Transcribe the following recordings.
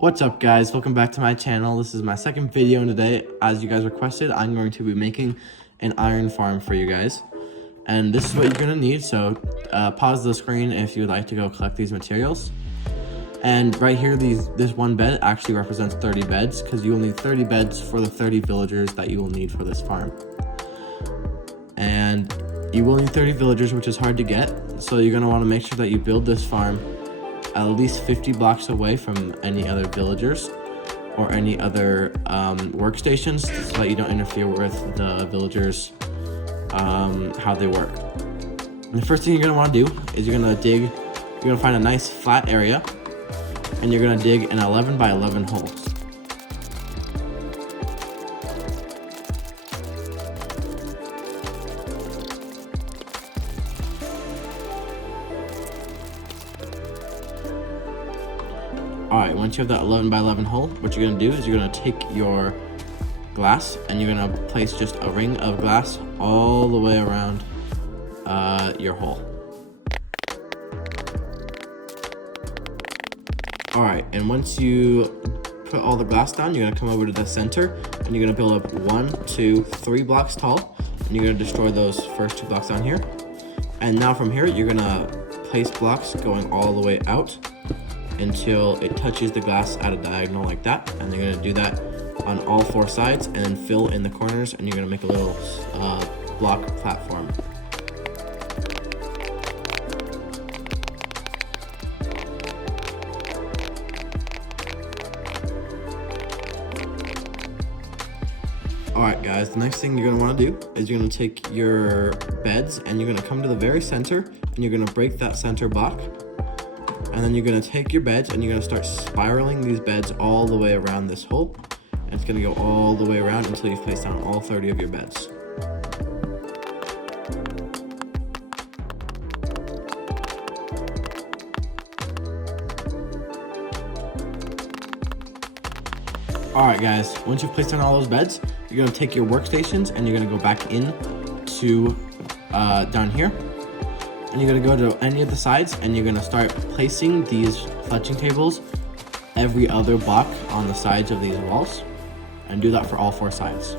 What's up guys, welcome back to my channel. This is my second video, and today, as you guys requested, I'm going to be making an iron farm for you guys. And this is what you're going to need, so pause the screen if you would like to go collect these materials. And right here, this one bed actually represents 30 beds, because you will need 30 beds for the 30 villagers that you will need for this farm. And you will need 30 villagers, which is hard to get, so you're going to want to make sure that you build this farm at least 50 blocks away from any other villagers or any other workstations, so that you don't interfere with the villagers, how they work. And the first thing you're going to want to do is you're going to find a nice flat area, and you're going to dig an 11 by 11 holes. Alright, once you have that 11 by 11 hole, what you're going to do is you're going to take your glass and you're going to place just a ring of glass all the way around your hole. Alright, and once you put all the glass down, you're going to come over to the center and you're going to build up 1, 2, 3 blocks tall, and you're going to destroy those first 2 blocks down here. And now from here, you're going to place blocks going all the way out until it touches the glass at a diagonal like that, and you're going to do that on all 4 sides, and then fill in the corners, and you're going to make a little block platform. Alright guys, the next thing you're going to want to do is you're going to take your beds and you're going to come to the very center, and you're going to break that center block. And then you're going to take your beds and you're going to start spiraling these beds all the way around this hole. And it's going to go all the way around until you've placed down all 30 of your beds. Alright guys, once you've placed down all those beds, you're going to take your workstations and you're going to go back in to down here. And you're going to go to any of the sides and you're going to start placing these fletching tables every other block on the sides of these walls, and do that for all 4 sides.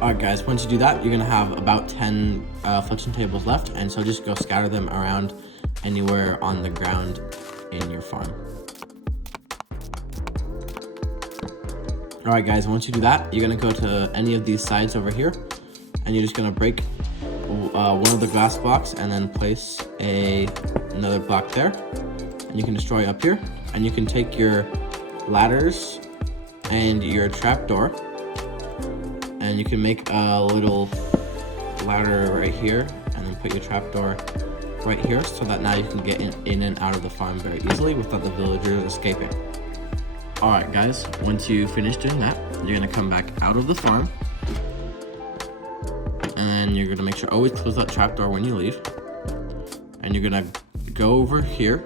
Alright guys, once you do that, you're going to have about 10 fletching tables left, and so just go scatter them around anywhere on the ground in your farm. Alright guys, once you do that, you're going to go to any of these sides over here, and you're just going to break one of the glass blocks and then place another block there. And you can destroy up here, and you can take your ladders and your trapdoor, and you can make a little ladder right here, and then put your trapdoor right here, so that now you can get in and out of the farm very easily without the villagers escaping. Alright guys, once you finish doing that, you're going to come back out of the farm, and then you're going to make sure always close that trapdoor when you leave, and you're going to go over here,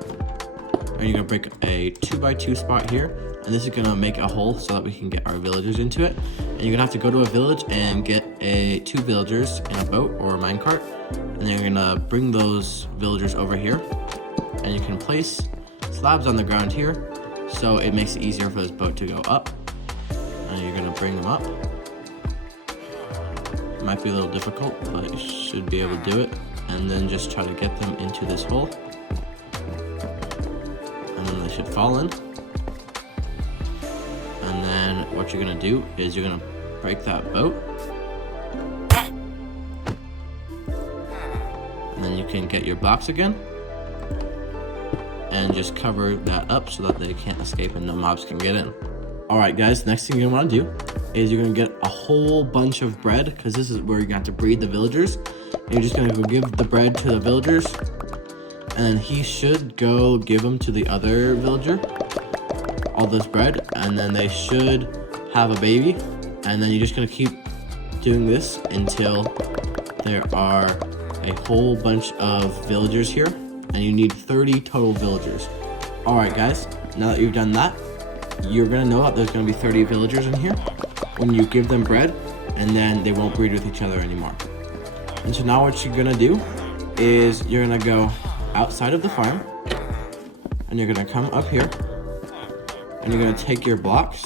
and you're going to break a 2x2 spot here, and this is going to make a hole so that we can get our villagers into it. And you're going to have to go to a village and get 2 villagers in a boat or a minecart, and then you're going to bring those villagers over here, and you can place slabs on the ground here, so it makes it easier for this boat to go up. And you're going to bring them up. It might be a little difficult, but you should be able to do it. And then just try to get them into this hole. And then they should fall in. And then what you're going to do is you're going to break that boat. And then you can get your blocks again, and just cover that up so that they can't escape and no mobs can get in. Alright guys, next thing you're going to want to do is you're going to get a whole bunch of bread, because this is where you're going to have to breed the villagers. And you're just going to go give the bread to the villagers, and then he should go give them to the other villager, all this bread, and then they should have a baby. And then you're just going to keep doing this until there are a whole bunch of villagers here. And you need 30 total villagers. Alright guys, now that you've done that, you're going to know that there's going to be 30 villagers in here when you give them bread, and then they won't breed with each other anymore. And so now what you're going to do is you're gonna go outside of the farm, and you're gonna come up here, and you're gonna take your blocks.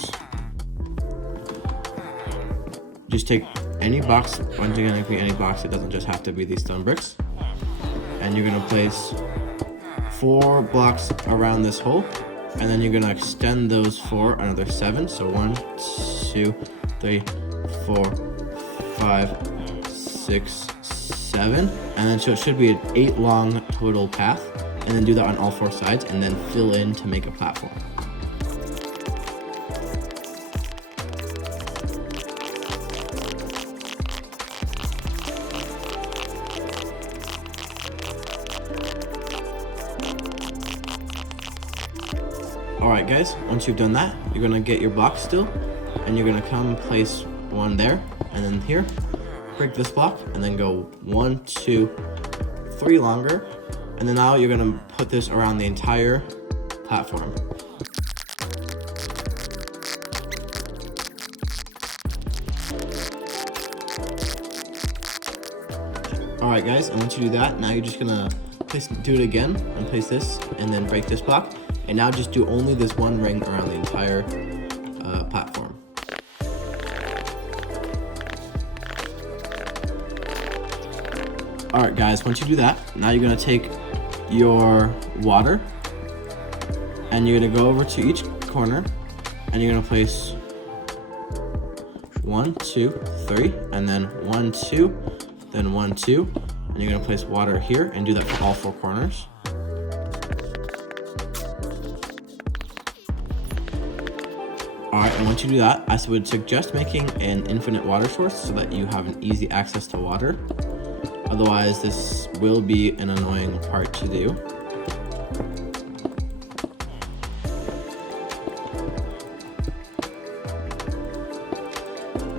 Just take any box. Once again, it can be any box. It doesn't just have to be these stone bricks. And you're gonna place 4 blocks around this hole, and then you're gonna extend those for another 7. So 1, 2, 3, 4, 5, 6, 7, and then so it should be an 8 long total path. And then do that on all 4 sides, and then fill in to make a platform. Alright guys, once you've done that, you're gonna get your block still, and you're gonna come place 1 there, and then here, break this block, and then go 1, 2, 3 longer, and then now you're gonna put this around the entire platform. Alright guys, and once you do that, now you're just gonna do it again, and place this, and then break this block. And now just do only this 1 ring around the entire platform. Alright guys, once you do that, now you're gonna take your water, and you're gonna go over to each corner, and you're gonna place 1, 2, 3, and then 1, 2, then 1, 2, and you're gonna place water here, and do that for all 4 corners. Alright, and once you do that, I would suggest making an infinite water source so that you have an easy access to water. Otherwise, this will be an annoying part to do.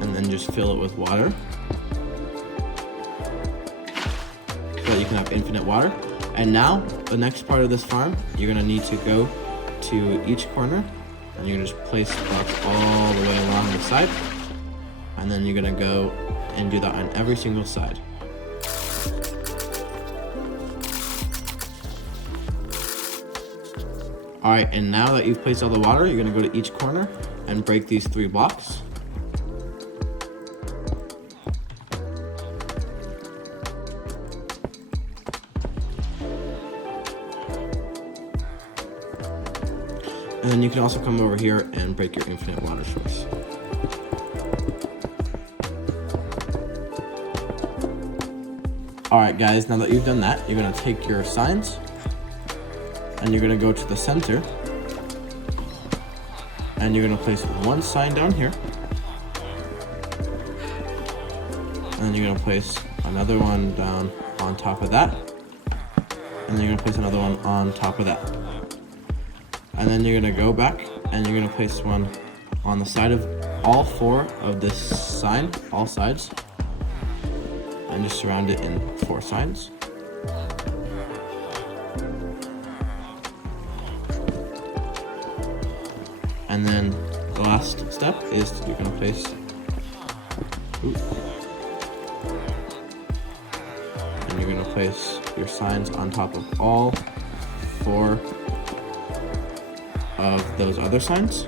And then just fill it with water, so that you can have infinite water. And now, the next part of this farm, you're gonna need to go to each corner, and you're gonna just place blocks all the way along the side, and then you're gonna go and do that on every single side. Alright, and now that you've placed all the water, you're gonna go to each corner and break these 3 blocks. And then you can also come over here and break your infinite water source. Alright guys, now that you've done that, you're gonna take your signs, and you're gonna go to the center, and you're gonna place 1 sign down here, and then you're gonna place another one down on top of that, and then you're gonna place another one on top of that. And then you're gonna go back, and you're gonna place 1 on the side of all 4 of this sign, all sides, and just surround it in 4 signs. And then the last step is you're gonna place, and you're gonna place your signs on top of all 4 of those other signs.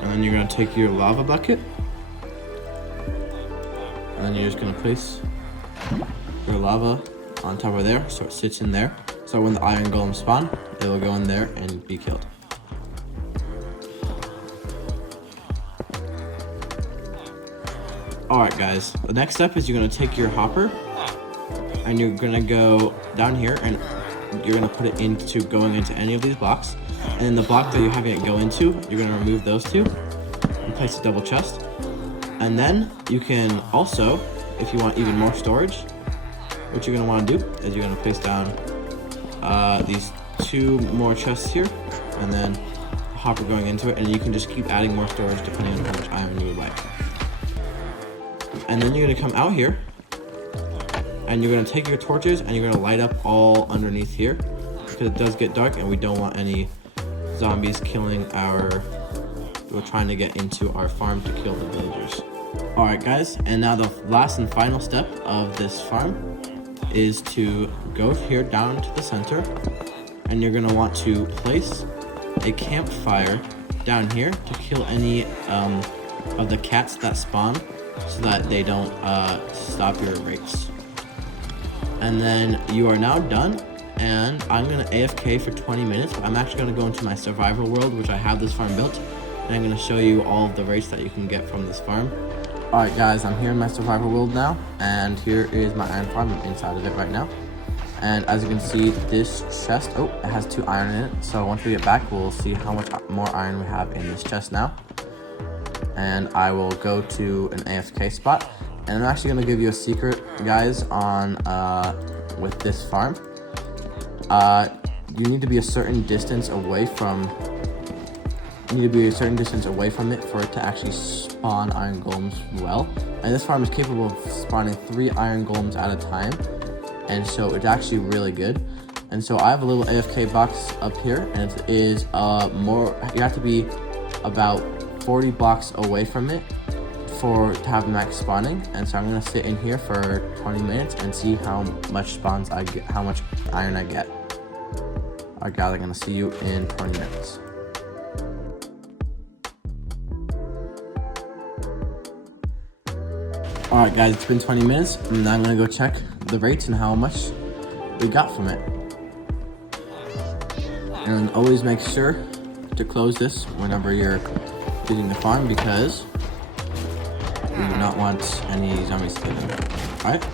And then you're gonna take your lava bucket, and then you're just gonna place your lava on top of there so it sits in there. So when the iron golem spawn, it will go in there and be killed. Alright guys, the next step is you're gonna take your hopper, and you're gonna go down here, and you're gonna put it into going into any of these blocks. And then the block that you're having it go into, you're gonna remove those 2 and place a double chest. And then you can also, if you want even more storage, what you're gonna wanna do is you're gonna place down these 2 more chests here, and then a hopper going into it, and you can just keep adding more storage depending on how much iron you would like. And then you're gonna come out here, and you're gonna take your torches, and you're gonna light up all underneath here, because it does get dark and we don't want any zombies killing we're trying to get into our farm to kill the villagers. Alright guys, and now the last and final step of this farm is to go here down to the center, and you're gonna want to place a campfire down here to kill any of the cats that spawn, so that they don't stop your race. And then you are now done, and I'm gonna AFK for 20 minutes. I'm actually gonna go into my survival world, which I have this farm built, and I'm gonna show you all of the rates that you can get from this farm. Alright guys, I'm here in my survival world now, and here is my iron farm. I'm inside of it right now. And as you can see, this chest, it has 2 iron in it. So once we get back, we'll see how much more iron we have in this chest now. And I will go to an AFK spot. And I'm actually gonna give you a secret, guys, on with this farm. You need to be a certain distance away from it for it to actually spawn iron golems well. And this farm is capable of spawning 3 iron golems at a time, and so it's actually really good. And so I have a little AFK box up here, and it is you have to be about 40 blocks away from it to have max spawning. And so I'm gonna sit in here for 20 minutes and see how much spawns I get, how much iron I get. Alright guys, I'm gonna see you in 20 minutes. Alright guys, it's been 20 minutes, and now I'm gonna go check the rates and how much we got from it. And always make sure to close this whenever you're using the farm, because we do not want any zombies to get in. Alright.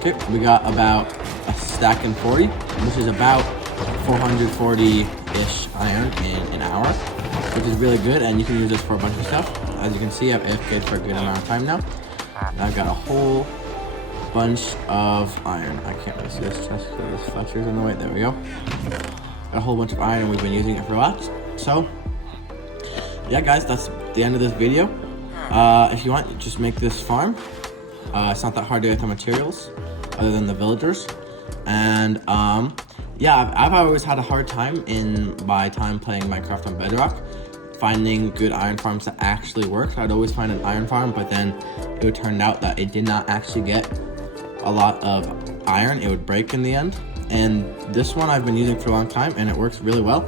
Okay, we got about a stack and 40, which is about 440-ish iron in an hour, which is really good, and you can use this for a bunch of stuff. As you can see, I've AFK'd for a good amount of time now. And I've got a whole bunch of iron. I can't really see this chest because this Fletcher's in the way. There we go. Got a whole bunch of iron, and we've been using it for a lot. So, yeah guys, that's the end of this video. If you want, just make this farm. It's not that hard to get the materials, other than the villagers. And yeah, I've always had a hard time in my time playing Minecraft on Bedrock, finding good iron farms that actually worked. I'd always find an iron farm, but then it would turn out that it did not actually get a lot of iron. It would break in the end. And this one I've been using for a long time, and it works really well.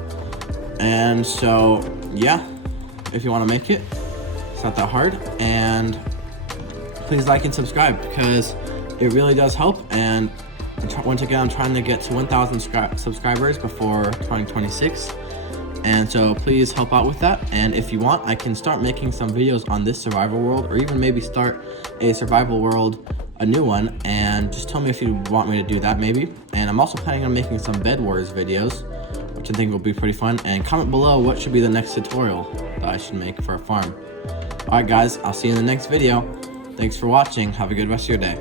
And so, yeah, if you want to make it, it's not that hard. And please like and subscribe, because it really does help. And once again, I'm trying to get to 1,000 subscribers before 2026. And so please help out with that. And if you want, I can start making some videos on this survival world, or even maybe start a survival world, a new one, and just tell me if you want me to do that maybe. And I'm also planning on making some Bed Wars videos, which I think will be pretty fun. And comment below what should be the next tutorial that I should make for a farm. Alright guys, I'll see you in the next video. Thanks for watching. Have a good rest of your day.